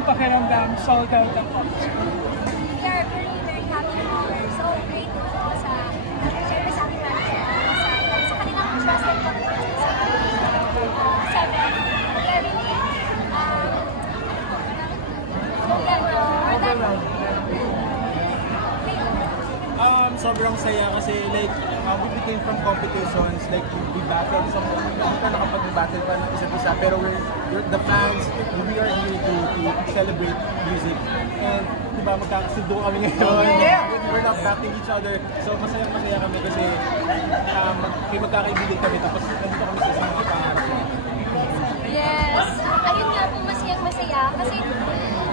ang pakiramdam sold out ang concert? We are very happy. We're so grateful po sa syempre sa aming manager, sa kanilang trusted commitment sa Seven. We are really sobrang saya kasi like we became from competitions, like we battled some hindi ka nakapag-battle pa ng isa't isa pero we're the fans, we are here to celebrate music and diba magkakasundo kami ngayon. We're not backing each other, so masaya kami kasi magkakaibigan kami tapos nandito kami sa isang mga pangarap natin. Yes, ayun nga po masaya kasi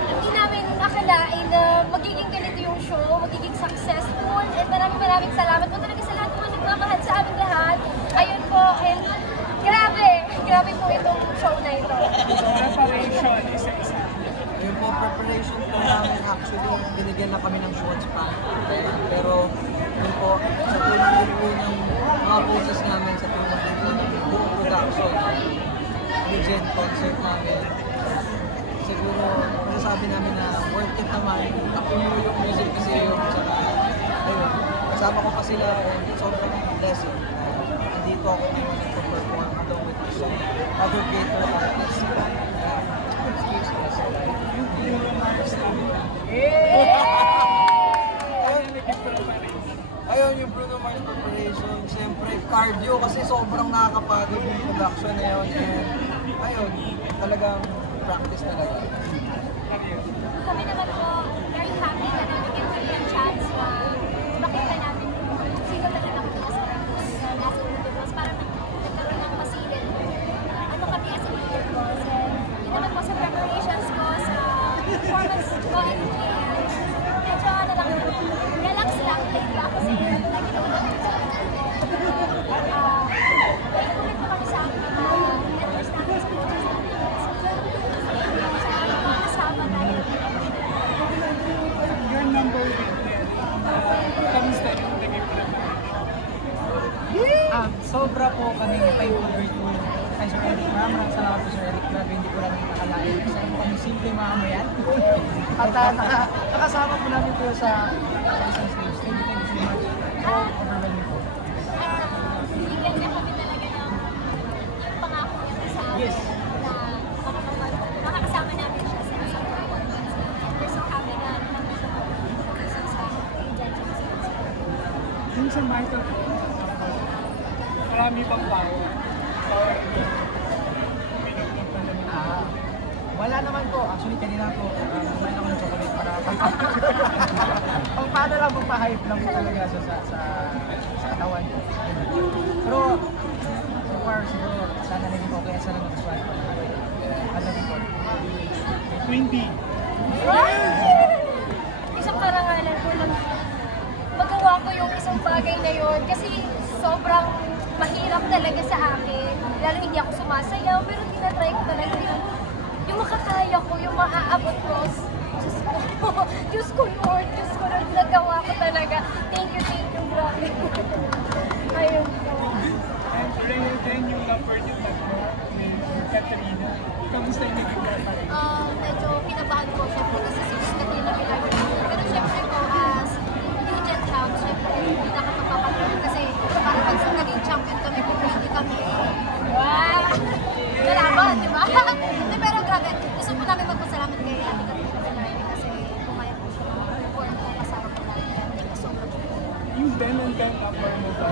hindi namin akalain na magiging ganito yung show, magiging successful, and maraming salamat po talaga sa lahat ng mga nagmamahal sa amin lahat. Ayun po, and grabe po itong show na ito. Preparation, isa-isa. Yung po, preparation po namin actually, binigyan na kami ng shots pa. Pero, yun po, sa tuloy po ng mga poses namin sa tuloy po ng buong production, legend concert namin. Siguro, masasabi namin na worth it naman. Napuno yung music kasi yung saka, ayun, kasama ko pa sila and sobrang blessing. Nandito ako ngayon nagpo-perform along with some other great artists. Ayun yung Bruno Mars preparation. Siyempre, cardio kasi sobrang nakakapagod yung production na yun. And ayun, talagang practice talaga. Kami naman po, very happy na nabigyan kami ng chance na makita namin sino talaga nakakasarap na nasa Universe para nagkaroon ng masilin. Ano kami as a Universe. And yun naman po sa preparations ko, sa performance ko, and medyo relax lang. Like ako sa iyo, lagi naman ako sa may kulit po kami sa akin letters namin sa pictures namin. Your number with them. Kamusta yung naging preparation? Sobra po kami thankful grateful kay Sir Eric. Maraming salamat po Sir Eric. Grabe hindi ko lang nakakalain. Kasi po kami simple mamamayan. At nakasama po namin po sa isang stage. Thank you so much. So, overwhelming po. Bigyan niya kami talaga ng pangako niya sa amin na makakasama namin siya sa isang performance. We're so happy na nandito kami sa agent. Yung sa Michael, marami bang tao? Wala naman po. Actually, kanina po, kumain ako ng chocolate para pang paano lang po pa-hype lang po talaga sa katawan ko. Pero, so far, siguro, sana naging okay at sana nag-swat. Alagin po. Queen Bee. Isang karangalan ko lang magawa ko yung isang bagay na yun kasi sobrang mahirap talaga sa akin. Lalo hindi ako sumasayaw pero tinatry ko talaga yung makakaya ko, yung maaabot ko. Diyos ko Lord, Diyos ko Lord, nagawa ko talaga. Thank you, grabe. Ayun po. And then yung number niyo tatlo, ni Katrina. Kamusta yung naging preparation? Medyo kinabahan ko syempre kasi since Katrina pinagawa ko. Pero syempre po, as legend house, syempre hindi na kami mapapapagod kasi parang pag naging champion kami, kung hindi kami kalaban, di ba? Pero grabe, gusto po namin magpasalamat kay Ate Katrina kasi kumaya po siya report na kasama po namin. Thank you so much. Yung then and then number mo ba?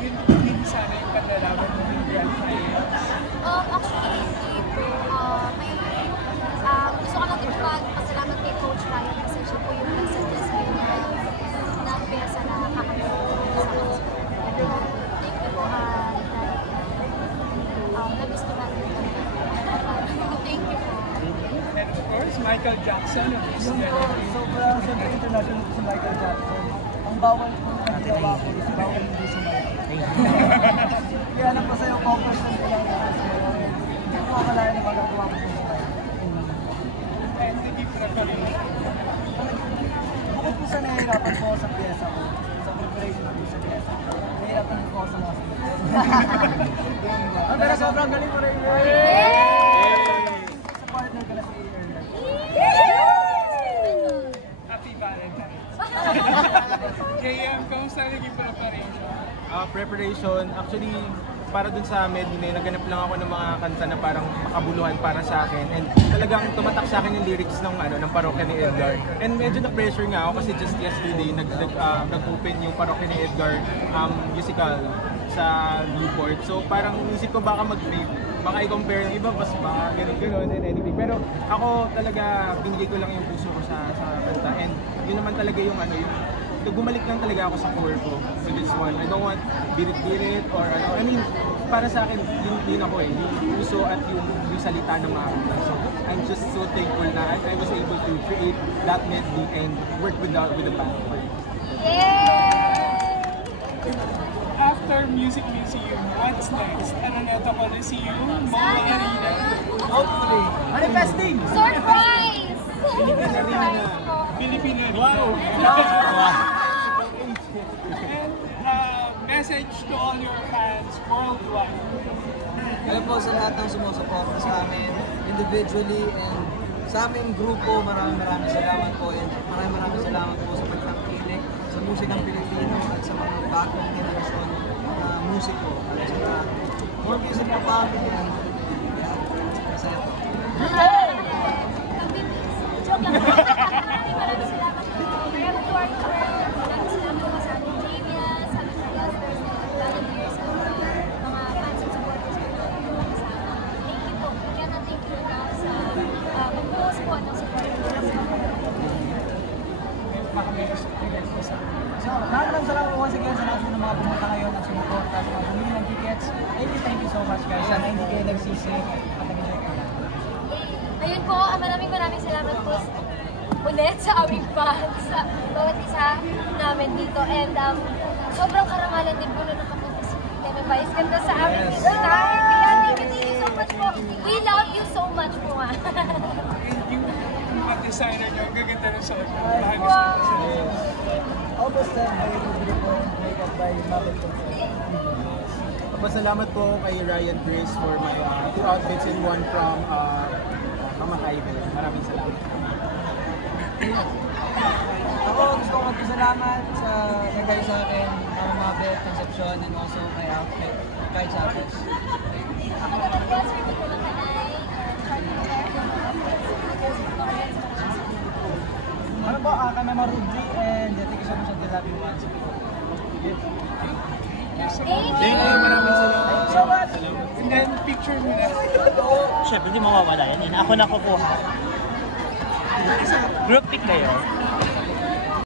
Yun sana yung panlalaban mo yung grand finals? Actually, hindi po. Gusto ko lang din magpasalamat kay Coach Ryan kasi siya po yung nagsuggest ko na piyesa na kakatulong sa akin. Thank you po. Nagusto natin. Thank you po. And of course, Michael Jackson. Sobrang international po si Michael Jackson. Ang bawal po na ginawa ko is bawal hindi sumayaw. Kaya napasaya ko ako sa sumayaw. Hindi ko akalain na magagawa ko po sumayaw. And naging preparation. Bukod po sa nahihirapan po ako sa pyesa ko, sa preparation po sa pyesa, nahihirapan po ako sa mga sumayaw. Pero sobrang galing mo rin. Sa partner ka na si Erlen. Graham, kamusta naging preparation? Preparation, actually, para dun sa medley na yun, naghanap lang ako ng mga kanta na parang makabuluhan para sa akin. And talagang tumatak sa akin yung lyrics ng parokya ni Edgar. And medyo na-pressure nga ako kasi just yesterday, nag-open yung parokya ni Edgar musical sa Newport. So parang isip ko baka baka i-compare yung iba, baka ganun and anything. Pero ako talaga, binigay ko lang yung puso ko sa kanta. And yun naman talaga yung gumalik lang talaga ako sa core ko with this one. I don't want birit-birit or ano. I mean, para sa akin, yun ako yung puso at yung salita ng mga kanta. So, I'm just so thankful na I was able to create that medley and work with the band for it. After Music Museum, what's next? Araneta Coliseum, Moa Arena. Hopefully. Manifesting! Surprise! Philippine Arena. Philippine Arena. Wow! And message to all your fans worldwide. Alam po sa lahat ng sumusuporta sa amin, individually and sa aming grupo, maraming salamat po and maraming salamat po sa pagtangkilik sa musikang Pilipino at sa mga bagong generasyon na musiko at sa more music na family and masaya po. Joke lang. Maraming salamat po. Forever to our tour. Maraming salamat po sa ating Javias, sa ating Rasters, volunteers, at mga fans and supporters po namin po kasama. Thank you po. Kaya na thank you enough sa pag-post po ng support po. So, maraming salamat po once again sa lahat ng mga pumunta ngayon at sumuporta sa mga bumili ng tickets. Thank you so much guys. Sana hindi kayo nagsisi at nag-enjoy kayo. Ayun po, maraming salamat po ulit sa aming fans, sa bawat isa namin dito. And sobrang karangalan din po na nakapunta si Teme Vice ganda sa amin this time. Kaya thank you so much po. We love you so much po nga. And yung designer niyo, ang gaganda ng suot niyo. Behind the Wow! scenes. Almost done by Rodrigo and makeup by Mabel. Pasalamat po kay Ryan Chris for my two outfits and one from Kamakaibe. Maraming salamat. Ako gusto kong magpasalamat sa nagay sa akin, Mabel, Concepcion, and also my outfit, kay Chavez. Ako naman po, Sir Tito Makanay, Charlie Florence, Ano po, kami Marudri and thank you so much at the love you once. Thank you, maraming salamat. So much! And then, picture mo na. Siyempre, hindi mawawala yan. Ako na kukuha. Group pic kayo.